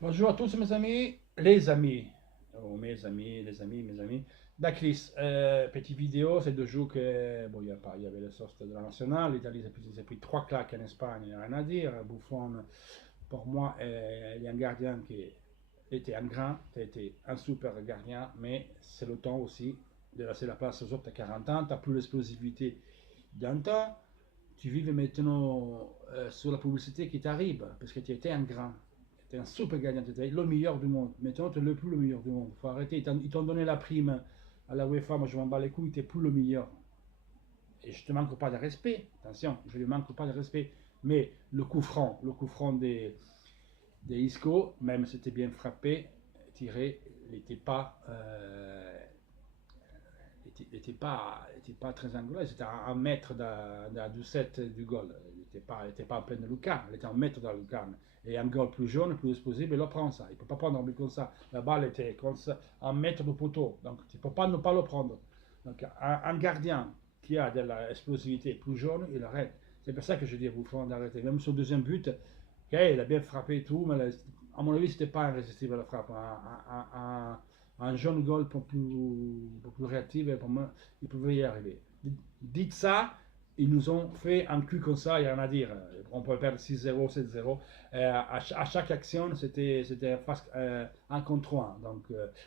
Bonjour à tous mes amis, oh, mes amis. Daklis, petite vidéo, c'est de jour que, bon, il y avait le sorte de la nationale, l'Italie s'est pris trois claques en Espagne, rien à dire. Buffon, pour moi, il y a un gardien qui était un grand, qui était un super gardien, mais c'est le temps aussi de laisser la place aux autres à 40 ans, tu n'as plus l'explosivité d'un temps, tu vives maintenant sur la publicité qui t'arrive, parce que tu étais un grand, tu étais un super gagnant, tu étais le meilleur du monde. Maintenant, tu n'es plus le meilleur du monde. Il faut arrêter. Ils t'ont donné la prime à la UEFA, moi je m'en bats les couilles, tu n'es plus le meilleur. Et je ne te manque pas de respect, attention, je ne lui manque pas de respect. Mais le coup franc des Isco, même si c'était bien frappé, tiré, il n'était pas était pas très angolais, c'était à un mètre du set du goal. Il n'était pas en pleine lucarne, il était un mètre de la lucarne. Et un goal plus jaune, plus explosif, il le prend ça. Il ne peut pas prendre un but comme ça. La balle était comme ça, un mètre de poteau. Donc tu ne peux pas ne pas le prendre. Donc un gardien qui a de l'explosivité plus jaune, il arrête. C'est pour ça que je dis à Buffon d'arrêter. Même son deuxième but, okay, il a bien frappé et tout, mais à mon avis, c'était pas irrésistible à la frappe. Un jeune goal pour plus réactif, et pour moi, il pouvait y arriver. Dites ça, ils nous ont fait un cul comme ça, il n'y a rien à dire. On peut perdre 6-0, 7-0. À chaque action, c'était un contre un. Donc,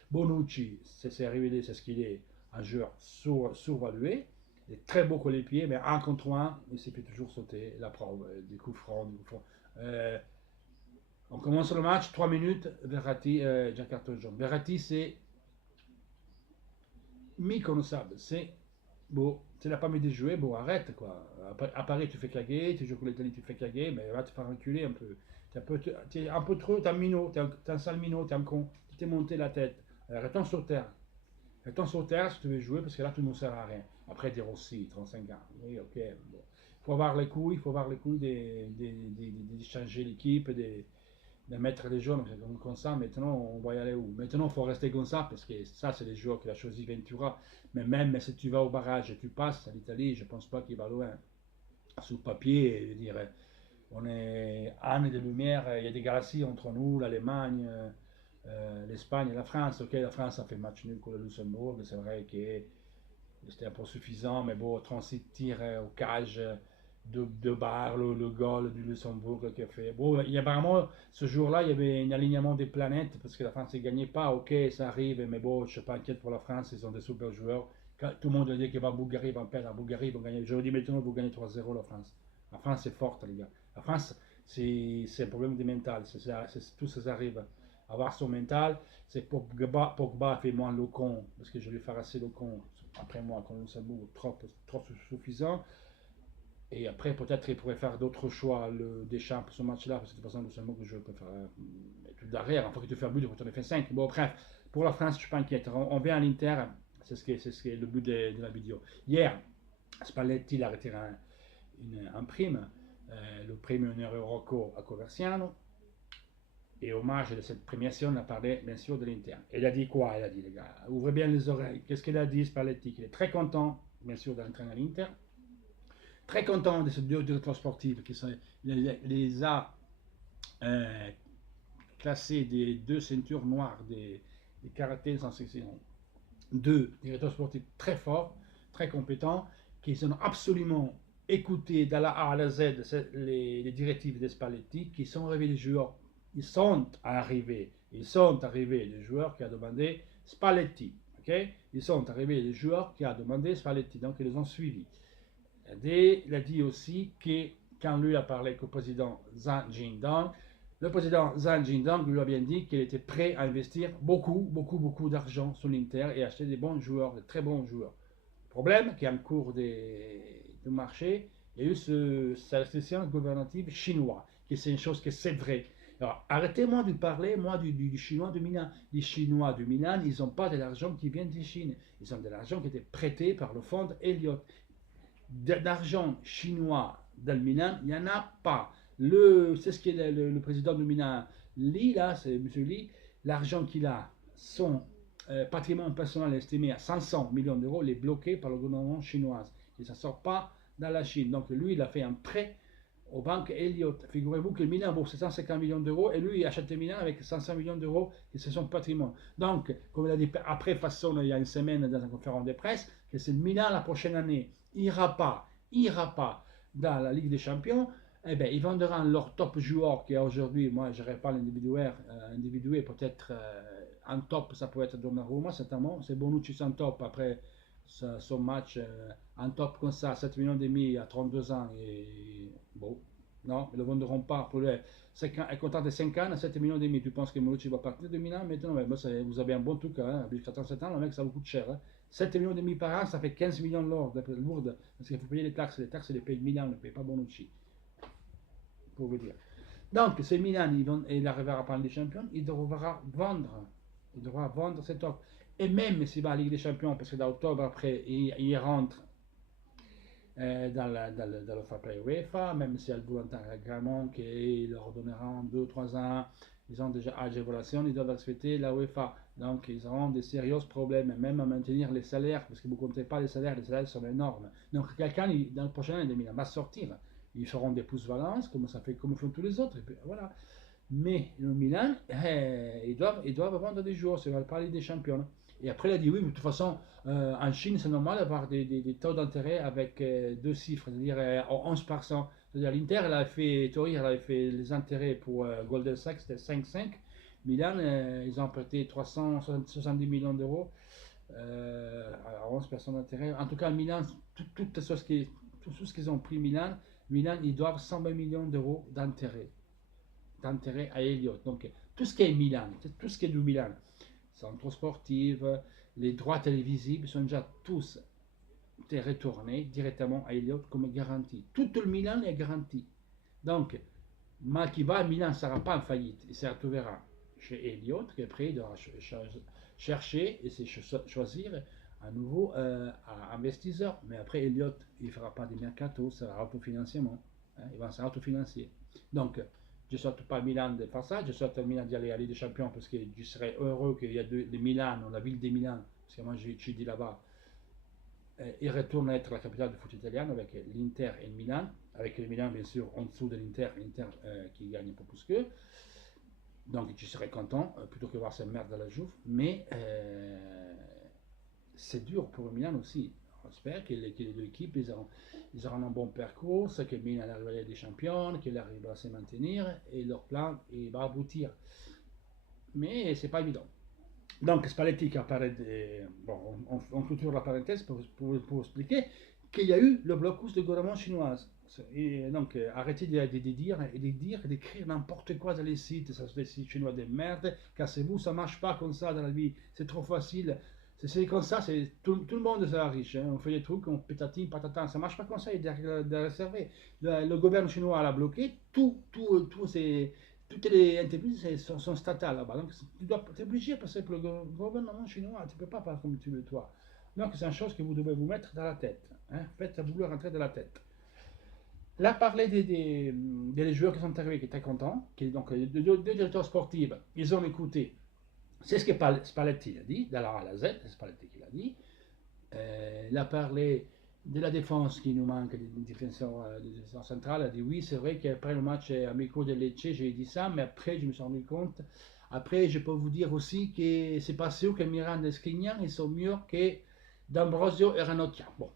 Bonucci, c'est arrivé, c'est ce qu'il est, un joueur survalué. Il est très beau les pieds, mais un contre un, il s'est fait toujours sauter la preuve, des coups francs. Euh, on commence le match, 3 minutes, Verratti, Jack carton jaune. Verratti, c'est méconnaissable. C'est bon, tu n'as pas mis de jouer, bon, arrête quoi. À Paris, tu fais claguer, tu joues pour l'Italie, tu fais claguer, mais va te faire reculer un peu. T'es un peu trop, t'es un minot, t'es un sale minot, t'es un con. Tu t'es monté la tête. Restons sur terre. Restons sur terre si tu veux jouer, parce que là, tu ne sers à rien. Après, t'es aussi 35 ans. Oui, ok. Bon. Il faut avoir les couilles d'échanger l'équipe, de mettre les jeunes comme ça. Maintenant, on va y aller où? Maintenant, il faut rester comme ça parce que ça, c'est les joueurs qu'il a choisi Ventura. Mais même si tu vas au barrage et tu passes à l'Italie, je ne pense pas qu'il va loin. Sous papier, je dirais, on est années de lumière, il y a des galaxies entre nous, l'Allemagne, l'Espagne et la France. Ok, la France a fait match nul contre le Luxembourg, c'est vrai que c'était un peu suffisant, mais bon, 36 tirs au cage, de barres, le goal du Luxembourg qui a fait. Bon, il y a vraiment, ce jour-là, il y avait un alignement des planètes parce que la France ne gagnait pas. Ok, ça arrive, mais bon, je ne suis pas inquiète pour la France, ils ont des super joueurs. Quand tout le monde dit qu'il va en Bulgarie, ils vont perdre en Bulgarie, ils vont gagner. Je dis maintenant, vous gagnez 3-0 la France. La France, c'est forte, les gars. La France, c'est un problème de mental. Tout ça arrive. Avoir son mental, c'est Pogba fait moins le con, parce que je vais faire assez le con après moi, quand nous sommes trop suffisant. Et après, peut-être il pourrait faire d'autres choix, le Deschamps pour ce match-là, parce que de toute façon, nous sommes que je peux faire tout derrière. Il faut que tu fasses un but, il faut que tu en aies fait 5. Bon, bref, pour la France, je ne suis pas inquiète. On vient à l'Inter, c'est ce qui est le but de la vidéo. Hier, Spalletti a retiré un prime, le premio Rocco a Coverciano. Et hommage de cette premiation, on a parlé bien sûr de l'Inter. Il a dit quoi? Il a dit, les gars, ouvrez bien les oreilles. Qu'est-ce qu'il a dit, Spalletti? Il est très content, bien sûr, d'entraîner à l'Inter. Très content de ces deux directeurs sportifs qui sont, les a euh, classés des deux ceintures noires des karatés sans section. Deux directeurs sportifs très forts, très compétents, qui sont absolument écoutés de la A à la Z les directives des Spalletti, qui sont arrivés des joueurs. Ils sont arrivés des joueurs qui ont demandé Spalletti. Okay. Ils sont arrivés des joueurs qui ont demandé Spalletti, donc ils les ont suivis. Il a dit aussi que quand lui a parlé avec le président Zhang Jindong, le président Zhang Jindong lui a bien dit qu'il était prêt à investir beaucoup, beaucoup, beaucoup d'argent sur l'Inter et acheter des bons joueurs, de très bons joueurs. Le problème, qu'en cours du marché, il y a eu cette restriction gouvernementale chinoise, qui c'est une chose que c'est vrai. Alors, arrêtez-moi de parler, moi, du chinois de Milan. Les Chinois de Milan, ils n'ont pas de l'argent qui vient de Chine. Ils ont de l'argent qui était prêté par le fonds Elliott. D'argent chinois dans le Milan, il n'y en a pas. C'est ce qu'est le président du Milan, Li, là, c'est M. Li, l'argent qu'il a, son patrimoine personnel estimé à 500 millions d'euros, il est bloqué par le gouvernement chinois. Il ne s'en sort pas dans la Chine. Donc lui, il a fait un prêt aux banques Elliott. Figurez-vous que le Milan vaut 750 millions d'euros et lui il achète le Milan avec 500 millions d'euros qui c'est son patrimoine. Donc, comme il a dit après façon il y a une semaine dans une conférence de presse, que c'est le Milan la prochaine année ira pas dans la Ligue des Champions, eh bien, ils vendront leur top joueur qui est aujourd'hui, moi je n'aurais pas l'individuel, peut-être en top, ça peut être Donnarumma, certainement. C'est Bonucci en top après son match en top comme ça, 7 millions et demi à 32 ans. Et bon, non, ils ne le vendront pas. Pour le 5 ans, un contrat de 5 ans à 7 millions et demi. Tu penses que Bonucci va partir de Milan maintenant? Mais vous avez un bon truc, hein, jusqu'à 37 ans, le mec ça vous coûte cher. Hein. 7 millions et demi par an, ça fait 15 millions de l'or, lourd, parce qu'il faut payer les taxes. Les taxes, les paye Milan, ne paye pas Bonucci. Pour vous dire. Donc, c'est Milan, il n'arrivera pas en Ligue des Champions, il devra vendre. Il devra vendre cette offre. Et même s'il va à la Ligue des Champions, parce que d'octobre après, il rentre dans le fair play UEFA, même si elle veut un agrément qui leur donnera 2-3 ans, ils ont déjà âge d'évaluation, ils doivent respecter la UEFA. Donc ils auront des sérieux problèmes, même à maintenir les salaires, parce que vous ne comptez pas les salaires sont énormes. Donc quelqu'un, dans le prochain année, il va sortir. Ils feront des pouces-valences, comme ça fait, comme font tous les autres. Et puis, voilà. Mais le Milan, ils doivent vendre des joueurs, ça va parler des champions. Et après, il a dit oui, mais de toute façon, en Chine, c'est normal d'avoir des taux d'intérêt avec deux chiffres, c'est-à-dire 11%. C'est-à-dire l'Inter, elle avait fait les intérêts pour Golden Sachs, c'était 5,5. Milan, ils ont prêté 370 millions d'euros à 11% d'intérêt. En tout cas, Milan, tout ce qu'ils ont pris Milan, ils doivent 120 millions d'euros d'intérêt à Elliott. Donc, tout ce qui est Milan, tout ce qui est du Milan, centre sportif, les droits télévisibles sont déjà tous retournés directement à Elliott comme garantie. Tout le Milan est garanti. Donc, mal qui va, Milan ne sera pas en faillite. Il se retrouvera chez Elliott, qui après il devra chercher et choisir un nouveau investisseur. Mais après, Elliott, il ne fera pas des mercato, ça sera autofinanciement. Hein, il va s'autofinancer. Donc, je ne souhaite pas Milan de faire ça, je souhaite Milan d'y aller à la Ligue des Champions parce que je serais heureux qu'il y ait de Milan, la ville de Milan, parce que moi je dis là-bas, il retourne être la capitale du foot italien avec l'Inter et le Milan, avec le Milan bien sûr en dessous de l'Inter qui gagne un peu plus qu'eux. Donc je serais content, plutôt que voir cette merde à la Juve, mais c'est dur pour le Milan aussi. J'espère que l'équipe, ils auront un bon parcours, que Milan arrive à la Ligue des Champions, qu'il arrive à se maintenir et leur plan il va aboutir. Mais c'est pas évident. Donc Spalletti qui apparaît, bon, on clôture la parenthèse pour expliquer qu'il y a eu le blocus de gouvernement chinoise. Et donc arrêtez de dire et d'écrire n'importe quoi dans les sites, ça c'est des sites chinois de merde, cassez-vous, ça marche pas comme ça dans la vie, c'est trop facile. C'est comme ça, tout le monde est riche. Hein. On fait des trucs, on pétatine, patatan. Ça marche pas comme ça, il est réservé. Le gouvernement chinois l'a bloqué. Toutes les entreprises sont statales là-bas. Donc tu dois t'obliger à passer pour le gouvernement chinois. Tu ne peux pas faire comme tu veux, toi. Donc c'est une chose que vous devez vous mettre dans la tête. Hein. Faites vous le rentrer dans la tête. Là, parler des joueurs qui sont arrivés, qui étaient contents, donc deux directeurs sportifs, ils ont écouté. C'est ce que Spalletti a dit, de la A à la Z, c'est Spalletti qui l'a dit. Il a parlé de la défense qui nous manque, des défenseurs centrales. Il a dit oui, c'est vrai qu'après le match amico de Lecce, j'ai dit ça, mais après, je me suis rendu compte. Après, je peux vous dire aussi que c'est pas sûr que Miranda et Skriniar, ils sont mieux que D'Ambrosio et Ranocchia. Bon,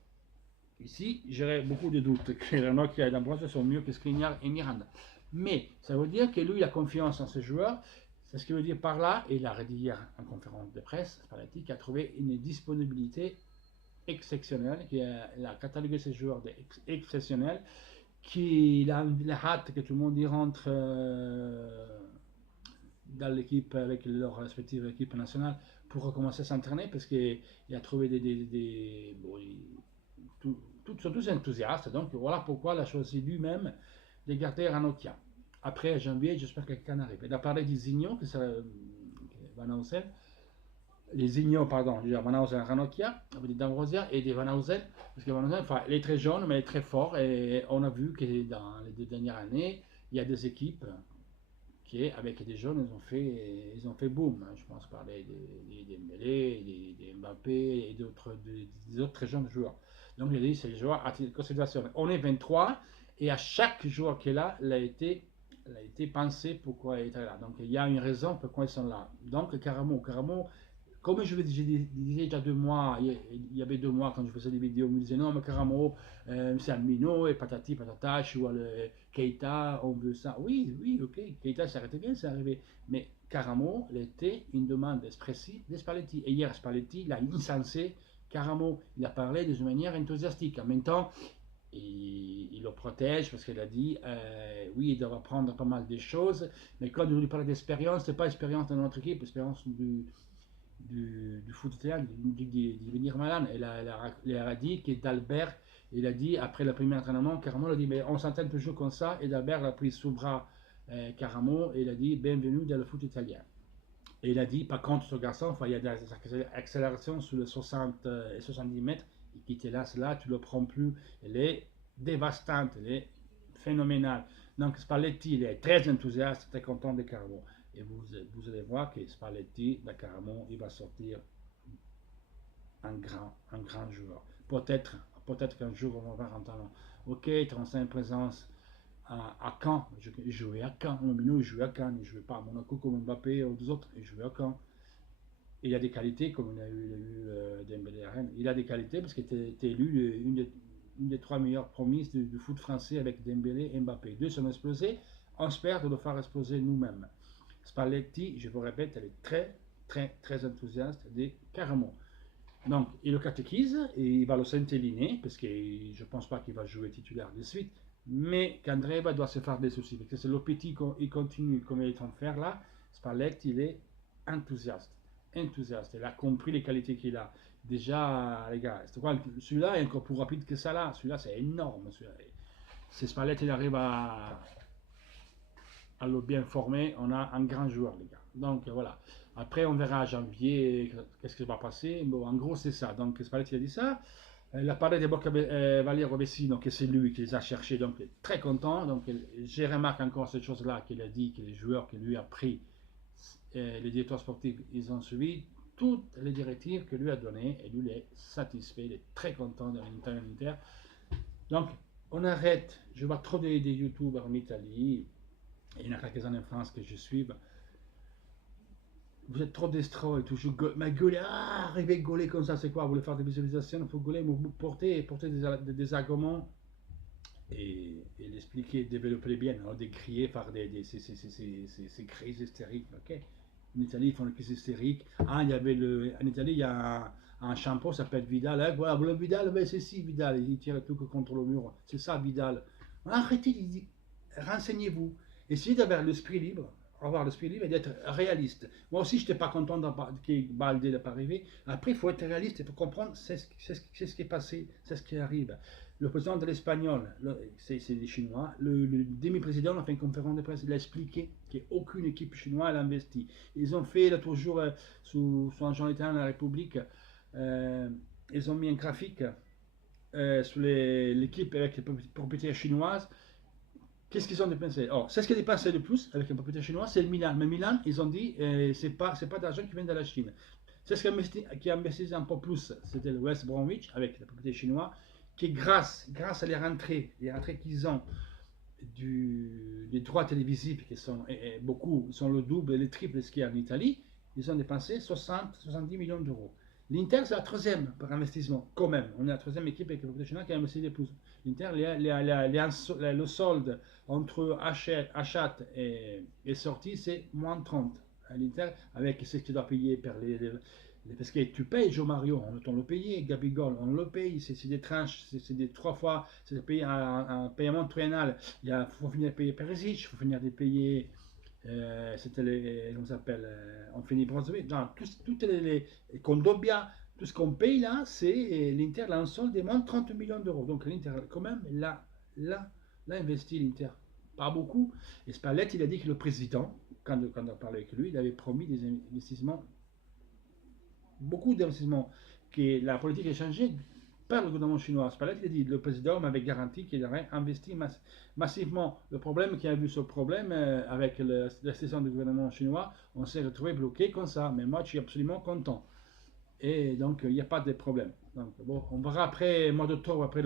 ici, j'aurais beaucoup de doutes que Ranocchia et D'Ambrosio sont mieux que Skriniar et Miranda. Mais ça veut dire que lui, il a confiance en ses joueurs. C'est ce qu'il veut dire par là, et il a dit hier en conférence de presse, Spalletti, qui a trouvé une disponibilité exceptionnelle, qui a catalogué ses joueurs d'exceptionnels, qu'il a hâte que tout le monde y rentre dans l'équipe avec leur respective équipe nationale pour recommencer à s'entraîner, parce qu'il a trouvé sont tous enthousiastes, donc voilà pourquoi il a choisi lui-même de garder Ranocchia. Après janvier, j'espère que quelqu'un arrive. Il a parlé des Zigno, que c'est Van Hausen. Les Zigno, pardon, Van Hausen, Ranocchia, d'Ambrosia et des Van Hausen. Parce que Van Hausen, enfin, il est très jeune, mais il est très fort. Et on a vu que dans les 2 dernières années, il y a des équipes qui, avec des jeunes, ils ont fait boom. Je pense parler des Dembélé, des Mbappé et des autres très jeunes joueurs. Donc, il a dit, c'est les joueurs à considération. On est 23. Et à chaque joueur qui est là, il a été pensé pourquoi il est là. Donc il y a une raison pourquoi ils sont là. Donc Caramo, comme je disais déjà 2 mois, il y avait 2 mois quand je faisais des vidéos, on me disait non mais Caramo, c'est un minot et patati patata, je vois le Keita, on veut ça. Oui, oui, ok, Keita s'arrêtait bien, c'est arrivé. Mais Caramo, il était une demande expressive de Spalletti. Et hier, Spalletti, il a insensé Caramo. Il a parlé d'une manière enthousiastique. En même temps, il le protège parce qu'il a dit oui, il doit apprendre pas mal de choses, mais quand il lui parle d'expérience, c'est pas expérience de notre équipe, expérience du foot italien, de venir malade. Elle a dit que d'Albert, il a dit après le premier entraînement, Caramo il a dit mais on s'entraîne toujours comme ça, et d'Albert a pris sous bras Caramo et il a dit bienvenue dans le foot italien. Et il a dit par contre ce garçon, il y a des accélérations sur les 60 et 70 mètres, qui était là, tu ne le prends plus, elle est dévastante, elle est phénoménale. Donc Spalletti, il est très enthousiaste, très content de Caramo. Et vous allez voir que Spalletti, de Caramo, il va sortir un grand joueur. Peut-être qu'un jour on va voir un talent. Ok, 35 présences à Caen, il jouait à Caen, Mino il jouait à Caen, il ne jouait pas à Monaco comme Mbappé ou deux autres, il jouait à Caen. Il a des qualités, comme il a eu Dembélé à Rennes. Il a des qualités parce qu'il était élu une des 3 meilleures promises du foot français avec Dembélé et Mbappé. Deux sont explosés, on espère de le faire exploser nous-mêmes. Spalletti, je vous répète, elle est très, très, très enthousiaste de Caramo. Donc, il le catéchise et il va le s'inteliner parce que je ne pense pas qu'il va jouer titulaire de suite. Mais qu'Andreva doit se faire des soucis parce que c'est le petit qui continue comme il est en train de faire là. Spalletti, il est enthousiaste. Il a compris les qualités qu'il a. Déjà, les gars, celui-là est encore plus rapide que ça là. Celui-là, c'est énorme. Si Spalletti arrive à le bien former, on a un grand joueur, les gars. Donc voilà. Après, on verra en janvier qu'est-ce qui va passer. Bon, en gros, c'est ça. Donc Spalletti a dit ça. Il a parlé de Valerio Vecino, que c'est lui qui les a cherchés, donc il est très content. Donc j'ai remarqué encore cette chose-là qu'il a dit, que les joueurs que lui a pris, les directeurs sportifs, ils ont suivi toutes les directives que lui a données et lui il est satisfait, il est très content de l'Inter. Donc on arrête, je vois trop des youtubeurs en Italie, et il y en a quelques-uns en France que je suis. Vous êtes trop destroy, toujours gueuler, arriver à gueuler comme ça, c'est quoi? Vous voulez faire des visualisations, il faut gueuler, vous porter des arguments et l'expliquer, développer bien, alors de crier, faire ces crises hystériques, ok? En Italie, ils font les crises hystériques. Ah, en Italie, il y a un champion, ça s'appelle Vidal. Hein, voilà, le Vidal, ben, c'est si Vidal, il tire tout contre le mur. C'est ça, Vidal. Arrêtez, renseignez-vous. Essayez d'avoir l'esprit libre. Avoir l'esprit libre et d'être réaliste. Moi aussi, je n'étais pas content que Baldé n'est pas arrivé. Après, il faut être réaliste, il faut comprendre c'est ce qui est passé, c'est ce qui arrive. Le président de l'Espagnol, c'est les Chinois, le demi-président a fait une conférence de presse, il a expliqué qu'aucune équipe chinoise n'a investi. Ils ont fait l'autre jour, sous Jean État de la République, ils ont mis un graphique sur l'équipe avec les propriétaires chinoises. Qu'est-ce qu'ils ont dépensé? Oh, c'est ce qu'ils ont dépensé le plus avec un propriétaire chinois, c'est le Milan. Mais Milan, ils ont dit, c'est pas d'argent qui vient de la Chine. C'est ce qui a investi un peu plus, c'était le West Bromwich avec le propriétaire chinois, qui grâce à les rentrées qu'ils ont des droits télévisifs, qui sont beaucoup, sont le double et le triple de ce qu'il y a en Italie, ils ont dépensé 70 millions d'euros. L'Inter, c'est la troisième par investissement, quand même. On est la troisième équipe avec le propriétaire chinois qui a investi le plus. L'Inter, le solde entre achat et sortie, c'est moins 30. À l'Inter, avec ce que tu dois payer par parce que tu payes Joe Mario, on le paye, Gabigol, on le paye, c'est des tranches, c'est des 3 fois, c'est payé un paiement triennal. Il faut finir de payer Perisic, il faut finir de payer, c'était comment ça s'appelle, on finit Brozovic, non, toutes les Condobia, tout ce qu'on paye là, c'est l'Inter, là, en solde de moins de 30 millions d'euros. Donc l'Inter, quand même, là, investi l'Inter. Pas beaucoup. Et Spalletti, il a dit que le président, quand on a parlé avec lui, il avait promis des investissements, beaucoup d'investissements, que la politique a changé par le gouvernement chinois. Spalletti a dit le président m'avait garanti qu'il aurait investi massivement. Le problème, qui a vu ce problème avec la décision du gouvernement chinois, on s'est retrouvé bloqué comme ça. Mais moi, je suis absolument content. Et donc, il n'y a pas de problème. Donc, bon, on verra après, mois d'octobre, après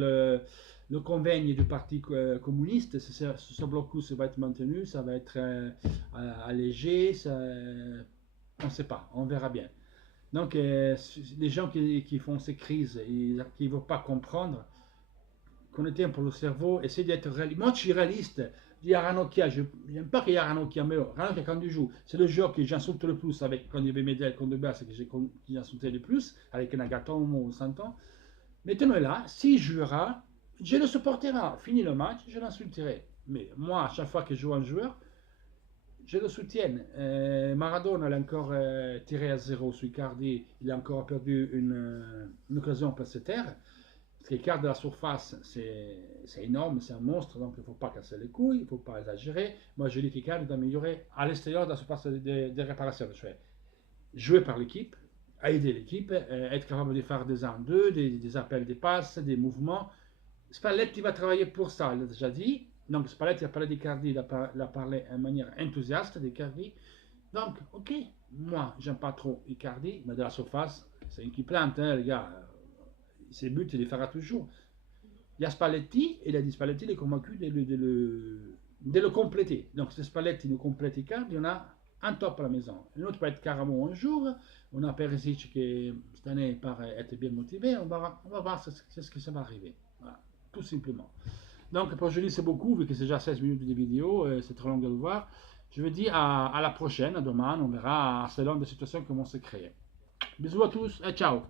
le convenu du Parti communiste, ce blocus va être maintenu, ça va être allégé, on ne sait pas, on verra bien. Donc, les gens qui font ces crises, qui ne veulent pas comprendre, connecter un peu le cerveau, essayer d'être réaliste. Moi, je suis réaliste. Il y a Ranocchia, je n'aime pas qu'il y a Ranocchia, mais Ranocchia, quand il joue, c'est le joueur que j'insulte le plus avec, quand il y avait Medel contre Bas, que j'ai insulté le plus, avec Nagatomo ou Santon. Maintenant là, s'il jouera, je le supporterai. Fini le match, je l'insulterai. Mais moi, à chaque fois que je joue un joueur, je le soutiens. Maradona l'a encore tiré à zéro sur Icardi. Il a encore perdu une occasion pour se taire. Parce qu'Icardi de la surface, c'est énorme, c'est un monstre, donc il ne faut pas casser les couilles, il ne faut pas exagérer. Moi, je dis qu'Icardi doit améliorer à l'extérieur de la surface de réparation. Jouer par l'équipe, aider l'équipe, être capable de faire des 1-2, des appels, des passes, des mouvements. Spalletti va travailler pour ça, il l'a déjà dit. Donc Spalletti a parlé d'Icardi, il a parlé de manière enthousiaste d'Icardi. Donc, ok, moi, j'aime pas trop Icardi, mais de la surface, c'est une qui plante, hein, les gars. Ses buts, il les fera toujours. Il y a Spalletti, et il a dit Spalletti, il est convaincu de le compléter. Donc, si Spalletti nous complète Icardi, on a un top à la maison. L'autre peut être Caramo un jour. On a Perisic qui, cette année, paraît être bien motivé. On va voir ce que ça va arriver. Voilà, tout simplement. Donc, pour aujourd'hui, c'est beaucoup, vu que c'est déjà 16 minutes de vidéo, c'est trop long de le voir. Je vous dis à la prochaine, à demain. On verra selon des situations comment se créer. Bisous à tous et ciao!